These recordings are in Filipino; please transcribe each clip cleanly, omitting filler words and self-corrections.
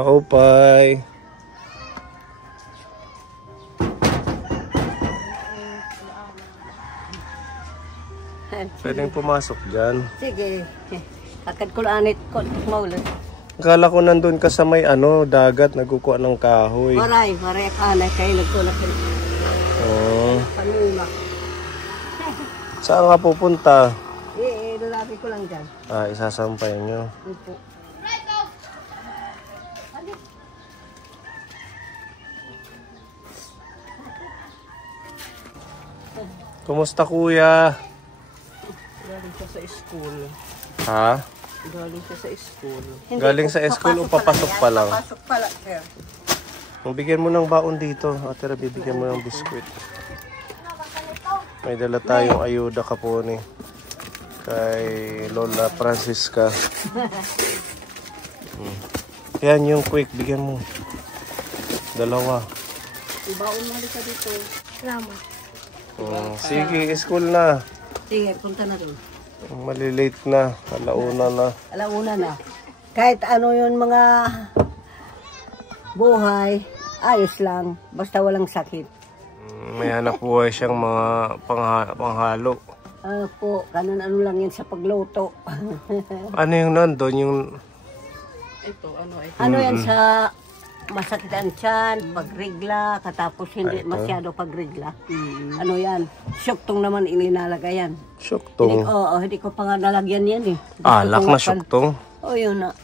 Maupay. Pwedeng pumasok dyan. Sige. Akad ko lanit ko maulan. Akala ko nandun ka sa may dagat, nagkukuha ng kahoy. Maray ka na kayo nagkulak. Oo. Panula. Saan nga pupunta? Lalaki ko lang dyan. Isasampay nyo. Opo. Kumusta kuya? Galing siya sa school. Ha? Galing siya sa school. Galing sa school o papasok pa lang? Papasok pa lang, sir. Bigyan mo ng baon dito. Ate, bibigyan mo ng biskwit. May dala tayong ayuda ka po ni kay Lola Francisca. Yan yung quick, bigyan mo. Dalawa. Ibaon mo ka dito. Salamat. Sige, school na. Sige, punta na doon. Malilate na. Alauna na. Alauna na. Kahit ano yun mga buhay, ayos lang. Basta walang sakit. May hanap buhay siyang mga panghalo. Po, kanon ano lang yan sa pagluto. Ano yung nandun? Yung... Ito, ano yan sa masakit ang tiyan, pagrigla, katapos hindi masyado pagrigla. Ano yan? Syuktong naman ininalagay yan. Syuktong? Oo, hindi ko pa nga nalagyan yan eh. Alak na syuktong? Oo, yun na.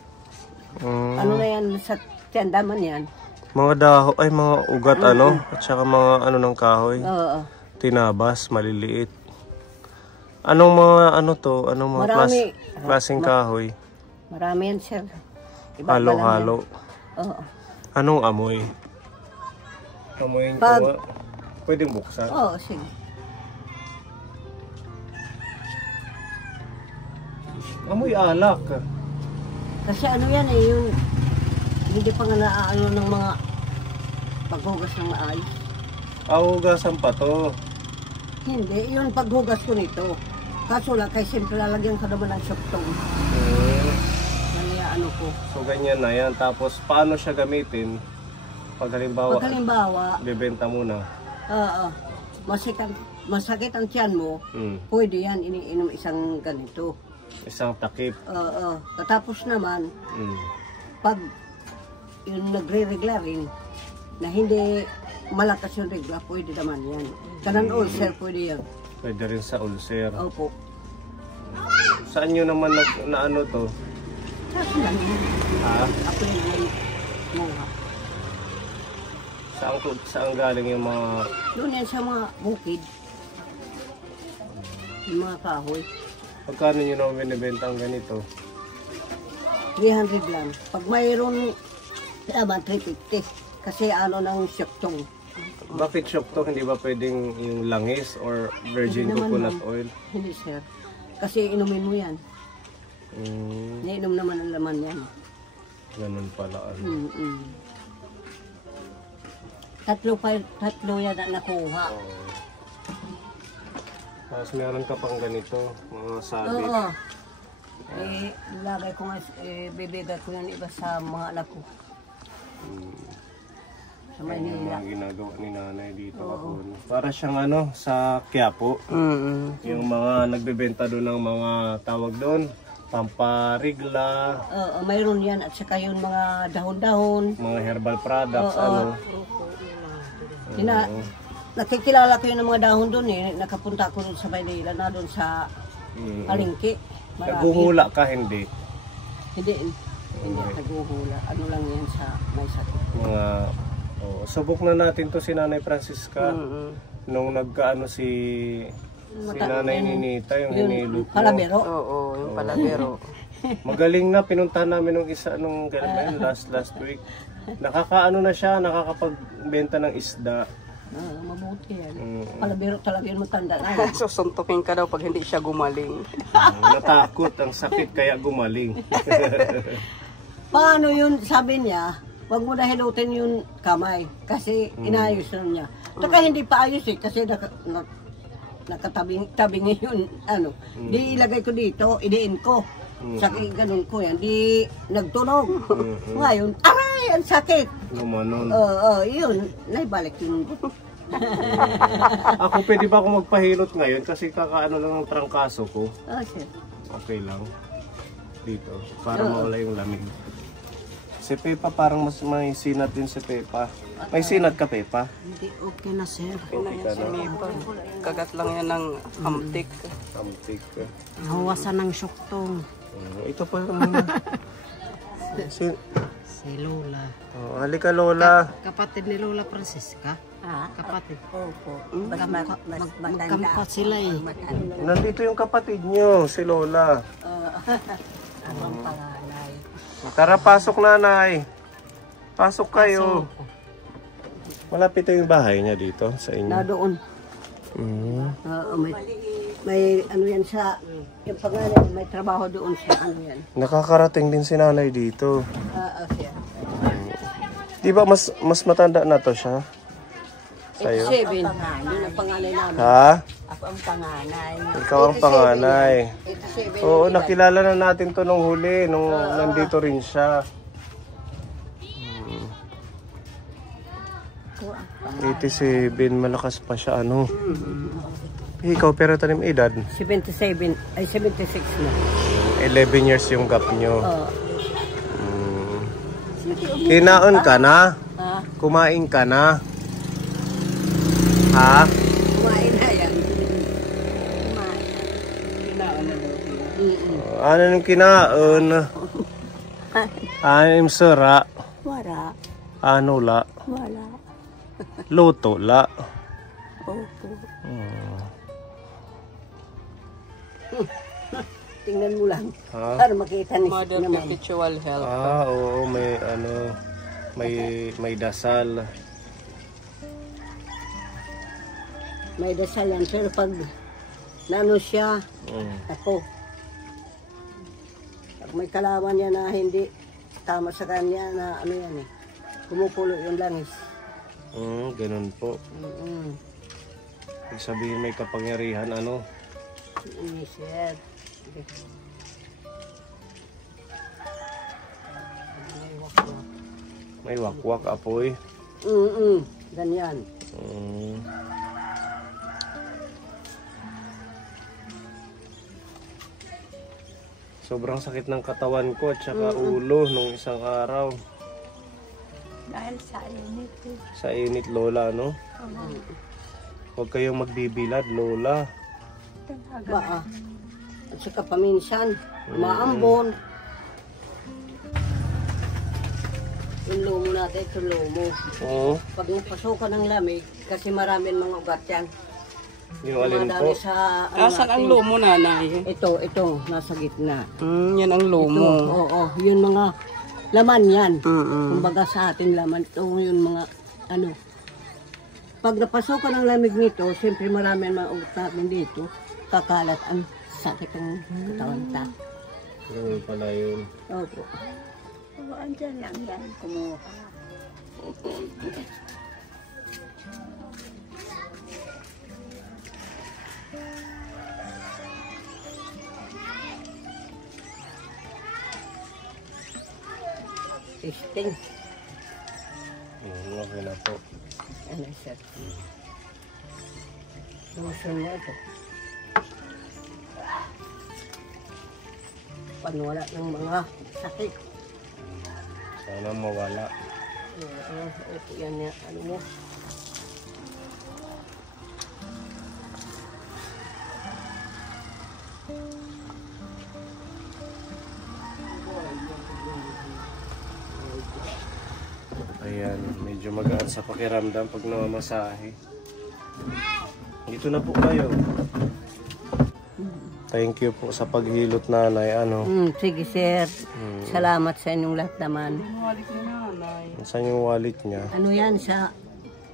Ano na yan sa tiyan, daman yan. Mga daho, ay mga ugat at saka mga ng kahoy. Oo. Tinabas, maliliit. Anong mga to? Anong mga klaseng kahoy? Marami yan, sir. Halo-halo. Oo. Anong amoy? Amoy ko nga. Pwedeng buksan? Oo, sige. Amoy alak. Kasi ano yan eh, yung hindi pa nga naaano ng mga paghugas ng maayos. Hugasan pa to. Hindi, yung paghugas ko nito. Kaso lang, kay siyempre lalagyan ka naman ng syuktong. Kaya ano ko. So ganyan na yan. Tapos paano siya gamitin? Pag halimbawa, bebenta muna. Oo. Masakit ang tiyan mo, pwede yan iniinom isang ganito. Isang takip. Oo. Katapos naman, pag yung nagre-regla rin, na hindi malakas yung regla, pwede naman yan. Kanan ulcer, pwede yan. Pwede rin sa ulcer. Opo. Saan nyo naman na ano to? Kaso lang yan. Ha? Ako yung mga. Saan galing yung mga... Doon yan sa mga bukid. Yung mga kahoy. Pagkano nyo naman binibenta ang ganito? 300 lang. Pag mayroon, naman 350. Kasi ano ng syuktong. Bakit syuktong? Hindi ba pwedeng yung langis or virgin coconut oil? Hindi, sir. Kasi inumin mo yan. Nainom naman ang laman yan. Ganun pala. Tatlo yan na nakuha. Tapos meron ka pang ganito, mga sabit. Oo. Lagay ko nga, bibigay ko yan iba sa mga anak ko. Sa Maynila. Yung mga ginagawa ni nanay dito. Para siyang sa Quiapo. Yung mga nagbebenta doon ng mga tawag doon, pamparigla. Oo, mayroon yan. At saka yung mga dahon-dahon. Mga herbal products, Nakikilala ko yun ng mga dahon doon eh. Nakapunta ko doon sa Maynila na doon sa palengke. Naguhula ka, hindi? Hindi naguhula. Ano lang yan sa may sakit. Subok na natin to si Nanay Francisca. Nung nagkaano si Nanay Ninita, yung hinilot mo. Palabero? Oo, yung palabero. Magaling na, pinuntahan namin nung isa nung last week. Nakakaano na siya, nakakapagbenta ng isda. Mabuti yan. Palabero talaga yun, matanda na. Susuntukin ka daw pag hindi siya gumaling. Natakot, ang sakit kaya gumaling. Paano yun, sabi niya, wag mo na hilutin yung kamay kasi inayos na niya. Saka hindi pa ayos eh kasi nakatabingi yun. Di ilagay ko dito, idiin ko. Sakit ganun ko yan. Di nagtunog. Ngayon, aray! Ang sakit. Lumanon. Yun. Naibalik yun. Ako pwede ba ako magpahilot ngayon kasi kakaano lang ang trangkaso ko. Sir. Okay lang. Dito. Para mawala yung lamig. Si Pepa parang mas may sinat din si Pepa. May sinat ka, Pepa? Hindi okay na, sir. Okay ka na. Kagat lang yan ng amtik. Amtik ka. Hawasan ng syuktong. Ito pa muna. Si Lola. halika, Lola. Kapatid ni Lola Francisca? Kapatid. Opo. Magkampat sila eh. Nandito yung kapatid niyo, si Lola. Anong panganay? Tara, pasok, nanay. Pasok kayo. Malapit yung bahay niya dito sa inyo. Na doon. May ano yan sa yung pangalan, may trabaho doon sa ano yan. Nakakarating din si nanay dito. Siya. Di ba mas matanda na to siya? Sa'yo? 87. Yun ang panganay namin. Ha? Ako ang panganay. Ikaw ang panganay. 87. Oo, nakilala na natin to nung huli, nung nandito rin siya. 87, malakas pa siya, ano? Ikaw, pero tanim edad? 77, ay 76 na. 11 years yung gap nyo. Kinaon ka na? Kumain ka na? Ha? Kumain na yan. Kumain na. Kinaon na doon. Ano nung kinaon? Anim sura. Wala. Ano la? Wala. Luto la. Opo. Tingnan mo lang. Para makita ni Mother Perpetual Health. Oo, may ano, may dasal. May dasal yan. Pero pag nano siya, ako. Pag may kalaman niya na hindi tama sa kanya na ano yan eh. Kumukulo yung langis. Ganun po. Ibig sabihin may kapangyarihan, ano? Sir. May wakwak, apoy. Ganyan. Sobrang sakit ng katawan ko at saka ulo nung isang araw. Dahil sa init. Sa init, Lola, no? Huwag kayong magbibilad, Lola. Ba, at saka paminsan, maambon. Yung lomo natin, ito lomo. Oo. Pag napasukan ng lamig, kasi maraming mga ugat yan. Yung alin po? Dumadami sa, ano Asan ang natin. lomo, nanay? Ito, nasa gitna. Yan ang lomo. Oo, yun mga laman yan. Kumbaga sa atin laman. Ito yung mga, ano. Pag napasukan ng lamig nito, siyempre maraming mga ugat natin dito. Kakalat ang sakit ng katawan ta. Ganun pala yun. Opo. Andyan lang yan, kumuha. Testing. Okay na po. Ano siya? Lotion mo ito. Panwala ng mga sakit. Sana mawala. Ito yan yan. Ano mo? Ayan, medyo magaan sa pakiramdam pag namamasahe. Dito na po kayo. Thank you po sa paghilot, nanay. Ano? Sige sir. Salamat sa inyong lahat naman. Wallet ni nanay. Saan yung wallet niya? Ano yan sa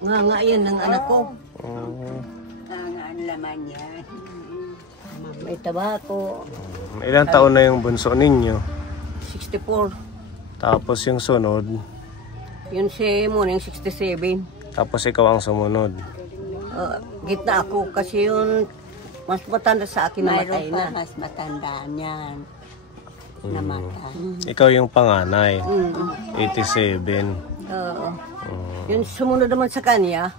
nga yan ng anak ko. Ang laman niya. May tabako. Ilang taon na yung bunso ninyo? 64. Tapos yung sunod. Yun si Morning 67. Tapos ikaw ang sumunod. Gitna ako kasi yun mas matanda sa akin na matay Mayroon pa na. mas matanda niyan. namatay. Ikaw yung panganay. 87. Oo. Yung sumunod naman sa kanya,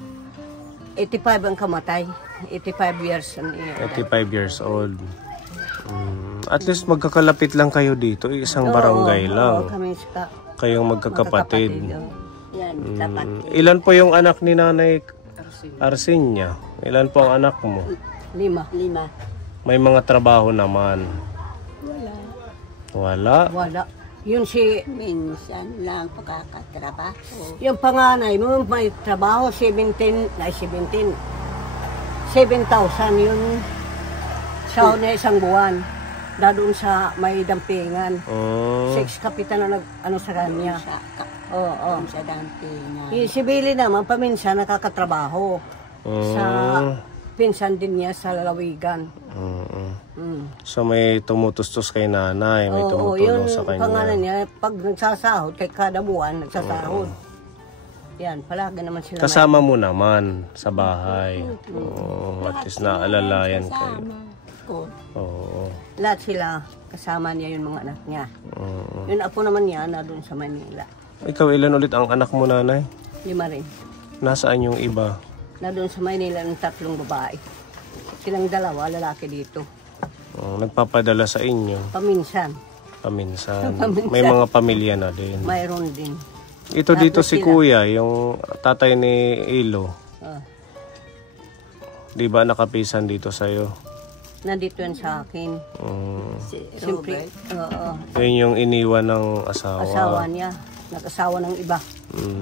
85 ang kamatay. 85 years ang iya. 85 years old. At least magkakalapit lang kayo dito. Isang barangay lang. Oo, kami sa Kayong magkakapatid. Yan, tapat. Ilan po yung anak ni Nanay Arsinya? Ilan po ang anak mo? 5. 5. May mga trabaho naman. Wala. Wala. Yun si, Minsan lang pagkakatrabaho. yung panganay mo, may trabaho, 17. 7,000 yun sa isang buwan. Doon sa may dampingan. Oh. 6 kapitan na ano sa kanya. Oo. Sa dampingan. Yung si Billy naman, paminsan nakakatrabaho. Sa pinsan din niya sa lalawigan. So may tumutustos kay nanay, may tumutulong sa kanya. Pangalan niya, pag nagsasahod, kay kada buwan nagsasahod. Yan, palagi naman sila. Kasama mo naman sa bahay. At least naalalayan kayo. Oo. Lahat sila, kasama niya yung mga anak niya. Yung apo naman niya, na doon sa Manila. Ikaw, ilan ulit ang anak mo, nanay? 5 rin. Nasaan yung iba? Na doon sa Manila ng 3 babae. Silang 2, lalaki dito. Nagpapadala sa inyo? Paminsan. Paminsan. May mga pamilya na din. Mayroon din. Ito dito si Kuya, yung tatay ni Ilo. Di ba nakapisan dito sa'yo? Nandito yan sa akin. Si Siyempre, oo. Yun yung iniwan ng asawa. Asawa niya. Nag-asawa ng iba.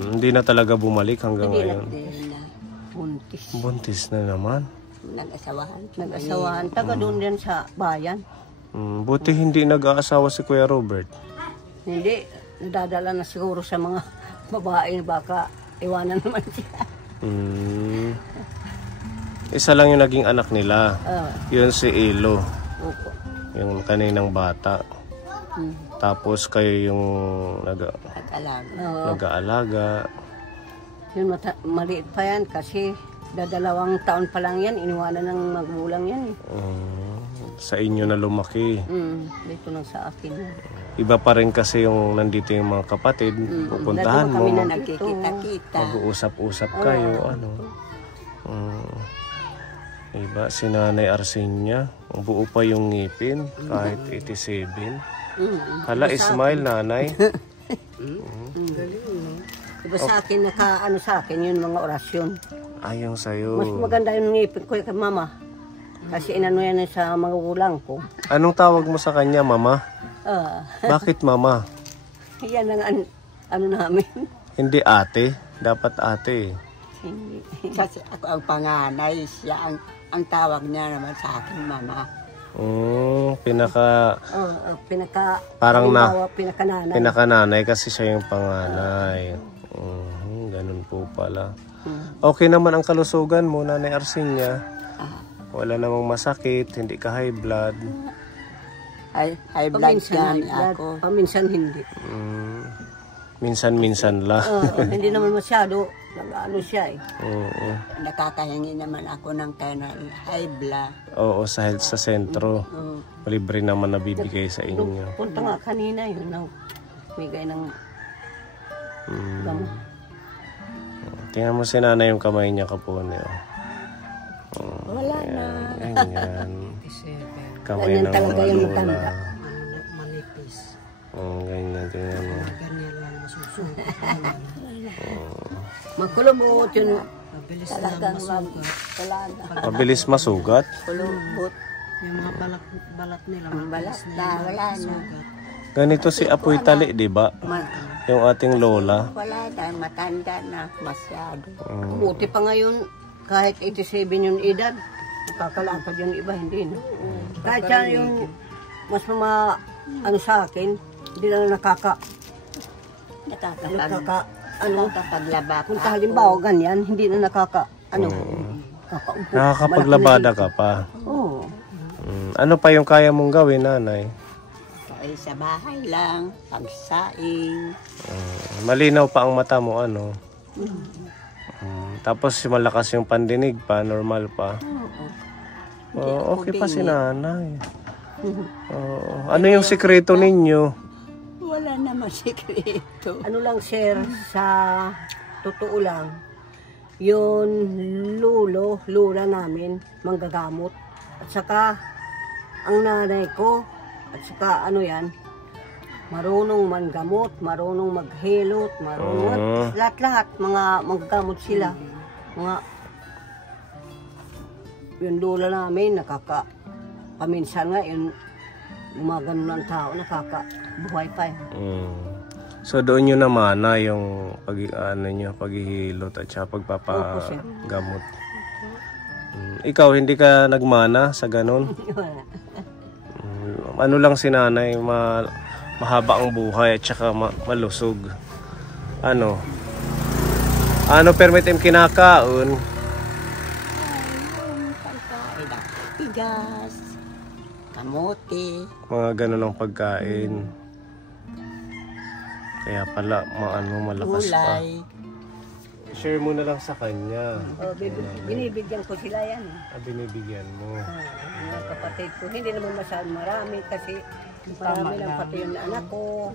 Hindi na talaga bumalik hanggang Hindi ngayon. na Buntis. Buntis na naman. nag-asawahan. Nag-asawahan. Taga doon din sa bayan. Buti hindi nag-aasawa si Kuya Robert. Hindi. Nadadala na siguro sa mga babae na baka iwanan naman siya. Isa lang yung naging anak nila. Yun si Ilo. Opo. Yung kaninang bata. Tapos kayo yung At-alaga. nag-aalaga. Yun maliit pa yan kasi 2 taon pa lang yan. Iniwanan ng magulang yan. Sa inyo na lumaki. Dito lang sa akin. Iba pa rin kasi yung nandito yung mga kapatid. Pupuntahan Dati kami mo. na Nagkikita-kita. Mag-uusap-usap kayo. Iba, si Nanay Arsinya. Buo pa yung ngipin. Kahit 87. Hala, smile, nanay. Diba sa akin, naka-ano sa akin yun mga orasyon. Ayong sa'yo. Mas maganda yung ngipin ko kay mama. Kasi inano yan sa mga ulang ko. Anong tawag mo sa kanya, mama? Bakit mama? Yan ang ano namin. Hindi ate. Dapat ate. Kasi ako ang panganay, siya ang tawag niya naman sa akin, mama. Parang pinakananay. Pinakananay kasi siya yung panganay. Ganun po pala. Okay naman ang kalusugan mo, Nanay Arsinya. Wala namang masakit, hindi ka high blood. High blood yan ako. Paminsan hindi. Minsan-minsan lang. Hindi naman masyado. Nag-ano siya eh. Nakakahingi naman ako ng kanal high blood. Oo, sa health sa sentro. Libre naman nabibigay sa inyo. Punta nga kanina yun. Bigay ng gamot. Tingnan mo si nanay yung kamay niya kapone. Wala na. Ganyan. Kamay Ganyan ng talaga yung lola. matanda. Manipis. Ganyan, tingnan mo. Ganyan lang masusunod. Magkulubot yun. Mabilis Talagang masugat. wala na. Mabilis masugat. Kulubot. Yung mga balat nila. Balat na, wala na. Ganito si Apoy Tali, di ba? Yung ating lola. Wala na, matanda na masyado. Buti pa ngayon, kahit 87 yung edad, nakakalakad yung iba, hindi na. Kahit siya yung mas ano sa akin, hindi na Nakakapaglaba kung halimbawa ganyan, hindi na Nakakapaglabada ka pa. Oo. Ano pa yung kaya mong gawin, nanay? ay sa bahay lang, pagsaing. Malinaw pa ang mata mo, ano? Tapos malakas yung pandinig pa, normal pa. Okay pa si nanay. Ano yung sikreto ninyo? Wala naman sikreto. Ano lang sir, sa totoo lang, yun lula namin, manggagamot. At saka, ang nanay ko, at saka ano yan, marunong manggamot, marunong maghilot, marunong, lahat-lahat, mga manggamot sila. Mga, yung lula namin, paminsan nga, yun, gumagano ng tao, nakakabuhay pa yun. So doon nyo namana yung paghihilot at saka pagpapagamot. Ikaw, hindi ka nagmana sa ganun? Ano lang si nanay, mahaba ang buhay at saka malusog. Ano permit im kinakaon? Bigas, kamote, Mga ganun ang pagkain. Kaya pala, malakas pa. gulay. Share mo na lang sa kanya. Binibigyan ko sila yan. Binibigyan mo. Mga kapatid ko, hindi naman masyadong marami kasi marami lang pati yung anak ko.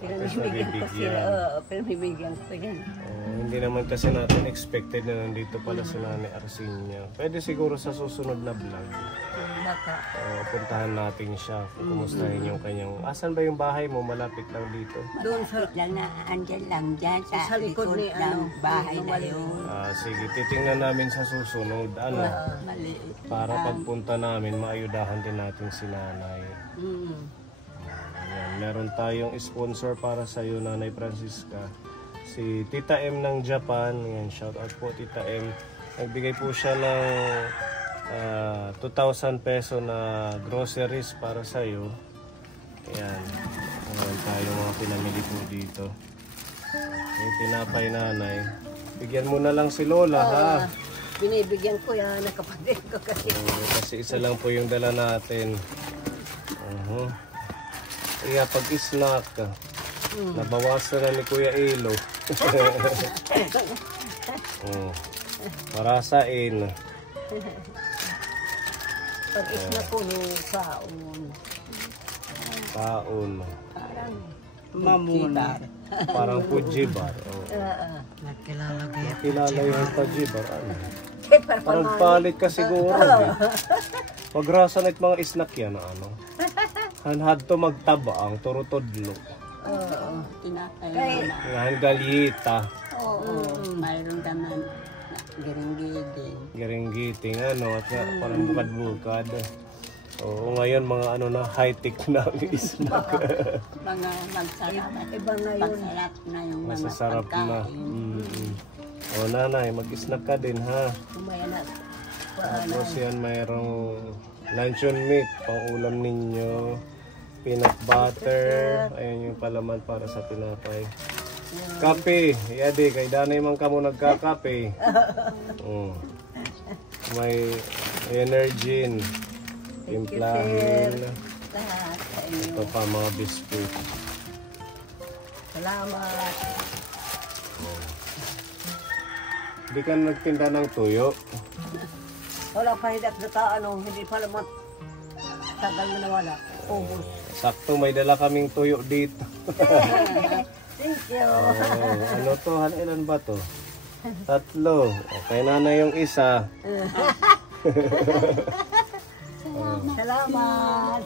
Pinamibigyan ko sila. Pinamibigyan ko yan. Hindi naman kasi natin expected na nandito pala si Nanay Arsinia. Pwede siguro sa susunod na vlog. Baka. Puntahan natin siya. Kumustahin yung kanyang... Asan ba yung bahay mo? Malapit lang dito. Doon sa Lang na, andyan lang dyan sa likod ni ng bahay na yun. Sige, titingnan namin sa susunod. Maliit. Para pagpunta namin, maayudahan din natin si Nanay. Ayan, meron tayong sponsor para sa iyo, Nanay Francisca. Si Tita M ng Japan. Ayan, shout out po Tita M. Nagbigay po siya ng 2,000 peso na groceries para sa iyo. Ayan. Meron tayong mga pinamili po dito. May tinapay, Nanay. Bigyan mo na lang si Lola, ha? binibigyan ko yan na kapatid ko kasi. Kasi isa lang po yung dala natin. Kaya pag-snack, nabawasan na ni Kuya Ilo. Marasain. Pag-snack ko nung kaon. Kaon. Mamunar. Parang Pujibar. Nagkilala kaya. Kilala yung Pujibar. Ano? Parang palit ka siguro. Magrasa na mga snack yan. Ano? Hanhad to magtaba ang turutodlo. Tinatay na. Yan galita. Oo. Mayroon naman giring-giting. Giring-giting ano. At nga, parang bukad-bukad. Oo, ngayon mga ano na high-tech na ang snack. Mga magsarap. Iba na yun. Masarap na yung mga Masasarap na. pagkain. O nanay, mag-snack ka din ha. Kumaya na. Tapos yan mayroong luncheon meat, pang ulam ninyo. Peanut butter. Ayan yung palaman para sa tinapay. Kape. Yadi, kay danay man ka mo nagkakape. May energy. Timplahin. Lahat sa Ito inyo. pa mga biscuit. Salamat. Hindi ka nagtinda ng tuyo. Wala pa hidat na ano, hindi pala tagal na nawala. Ubus. Sakto may dala kaming tuyo dito. Thank you. Ano to? Ilan ba to? 3. Okay na yung isa. Salamat.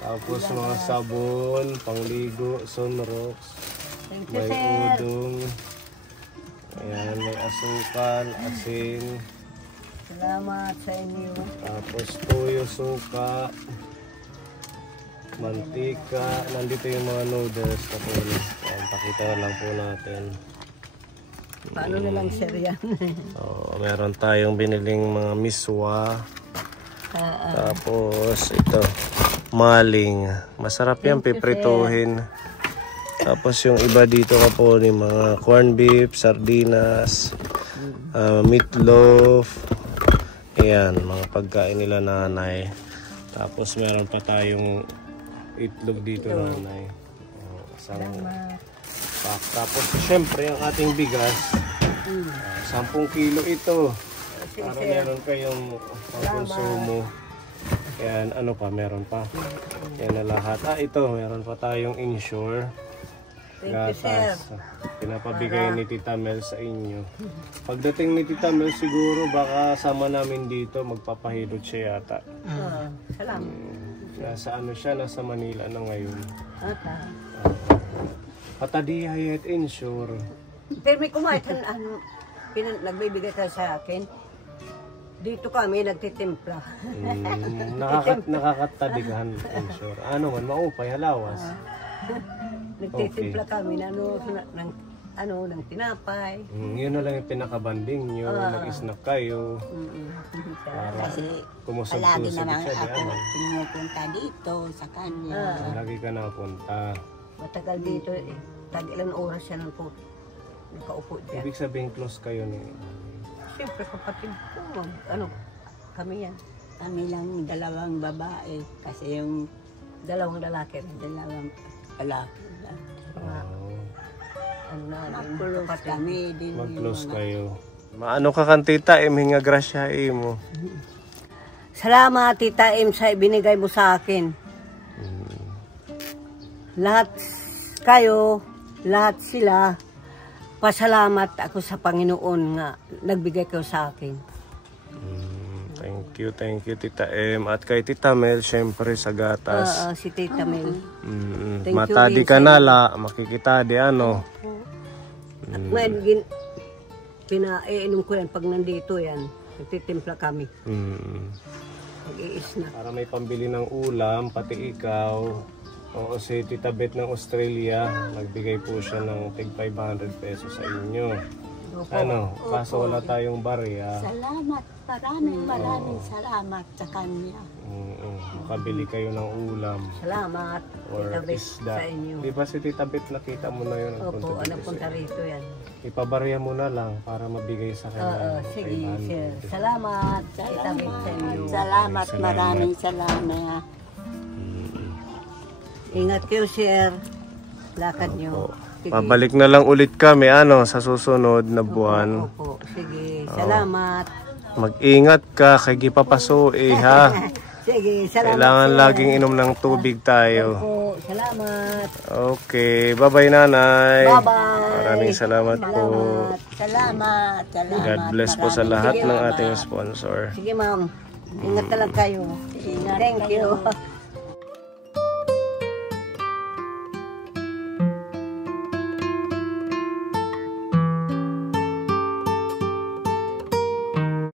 Tapos mga sabon, pangligo, sunrox. Thank you, May sir. udong. Ayan, may asukal, asin. Salamat sa inyo. Tapos tuyo, suka. Mantika. Nandito yung mga noodles. Tapos, ayan, pakita na lang po natin. Paano na lang sir yan? Meron tayong biniling mga miswa. Tapos ito, maling. Masarap yan, piprituhin. Tapos yung iba dito ka po ni mga corned beef, sardinas, meatloaf. Ayan, mga pagkain nila nanay. Tapos meron pa tayong itlog dito nanay. Isang pack. Tapos syempre ang ating bigas. 10 kilo ito. Para meron kayong pangkonsumo. Yan, ano pa, meron pa. Yan na lahat. Ito, meron pa tayong insure. Thank you, sir. Pinapabigay ni Tita Mel sa inyo. Pagdating ni Tita Mel, siguro baka sama namin dito, magpapahilot siya yata. Salamat. Nasa ano siya, nasa Manila na ngayon. Ata. Patadihayat insure. Pero may kumahit, nagbibigay ka sa akin. Dito kami nagtitimpla. Nakakatadigahan insure. Ano man, maupay, halawas. Nagtitimpla kami ng tinapay. Yun na lang yung pinakabanding nyo. Nag-snack kayo. Para Kasi kumusog-tusog palagi siya. naman Di ako ano. pumupunta dito sa kanya. Lagi ka napunta. Matagal dito eh. Tag-ilang oras siya nang po. Nakaupo dyan. Ibig sabihin close kayo ni... Siyempre kapatid ko. Kami yan. Kami lang dalawang babae. Kasi yung Dalawang lalaki rin. dalawang lalaki. Magpulos Kapatid kami din. Mag-close kayo. Maano ka kan tita, hinga grasya mo. Salamat Tita Em sa ibinigay mo sa akin. Lahat kayo, lahat sila, pasalamat ako sa Panginoon nga nagbigay kayo sa akin. Thank you Tita Em. At kay Tita Mel, syempre sa gatas. Si Tita Mel. Thank you, Matadi ka na la, makikita di ano. At ngayon, pinainom ko yan pag nandito yan. Nagtitimpla kami. Mag-i-snack. Para may pambili ng ulam, pati ikaw. Oo, si Tita Beth ng Australia, nagbigay po siya ng tig 500 pesos sa inyo. Ano, kaso wala tayong barya. Salamat. Maraming salamat sa kanya. Makabili kayo ng ulam. Salamat, Or Tita Beth, isda. sa inyo. Di ba si Tita Beth nakita mo na yun? Opo, napunta rito yan. Ipabarya mo na lang para mabigay sa kanya. ng Sige, 500. sir. Salamat, Tita Beth, sa inyo. Salamat. Maraming salamat. Ingat kayo, sir. Lakad nyo. Sige. Pabalik na lang ulit kami sa susunod na buwan. Opo, sige. Salamat. Mag-ingat ka kay gipapasui ha. Sige, salamat. Kailangan sir. laging inom ng tubig tayo. Opo, salamat. Okay, bye-bye nanay. Bye-bye. Maraming salamat po. Salamat. God bless po sa lahat ng ating sponsor. Sige, ma'am. Ingat na lang kayo. Thank you.